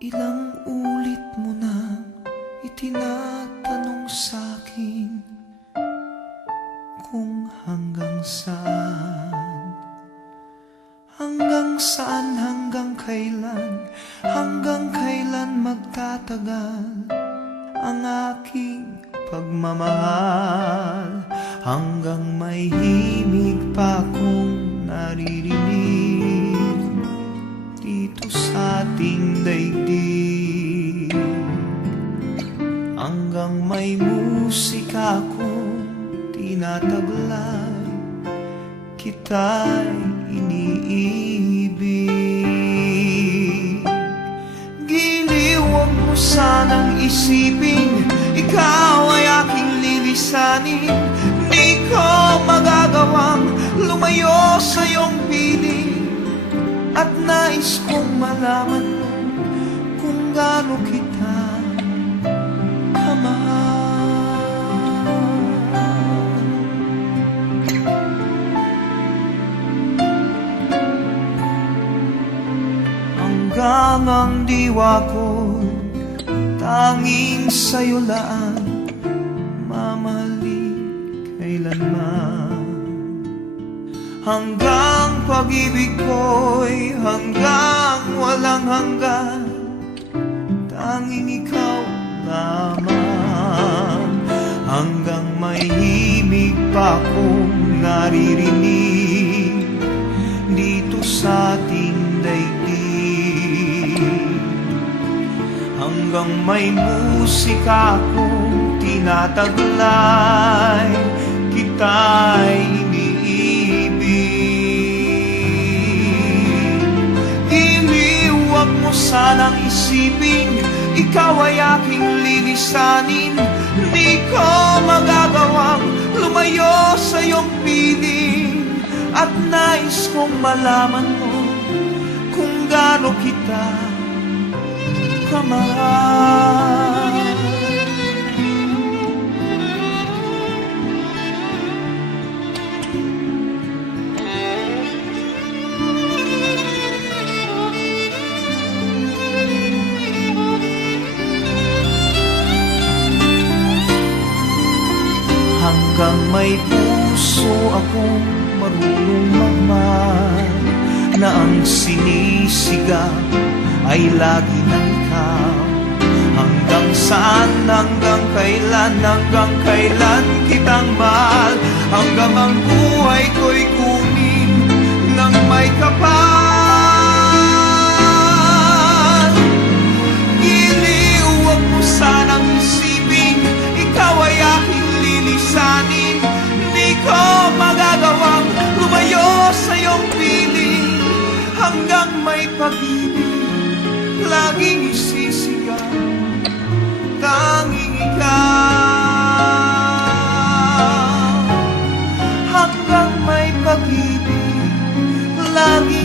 Ilang ulit mo nang itinatanong sa'kin kung hanggang saan, hanggang kailan magtatagal ang aking pagmamahal, hanggang may himig pa akong naririnig dito sa ating daigdig, hanggang may musika akong tinataglay, kita'y iniibig. Giliw, huwag mo sanang isipin ikaw ay aking lilisanin. Di ko magagawang lumayo sa iyong piling, at nais kong malaman mo kung gaano kita kamahal. Hanggang ang diwa ko tanging sa'yo lang mamahalin kailanman, hanggang pag-ibig ko'y hanggang walang hanggan, tanging ikaw lamang, hanggang may himig pa akong naririnig dito sa ating daigdig, hanggang may musika akong tinataglay, kita'y iniibig. Giliw, huwag mo sanang isipin ikaw ay aking lilisanin. Di ko magagawang lumayo sa iyong piling, at nais kong malaman mo kung gaano kita kamahal. Hanggang may puso akong marunong magmahal, na ang sinisigaw ay lagi ng ikaw. Hanggang saan, hanggang kailan kitang mahal, hanggang ang buhay ko'y kunin ng may kapal. Giliw, huwag mo sanang isipin ikaw ay aking lilisanin. Di ko magagawang lumayo sa iyong piling, hanggang may pag-ibig laging isisigaw, tanging ikaw, hanggang may pag-ibig laging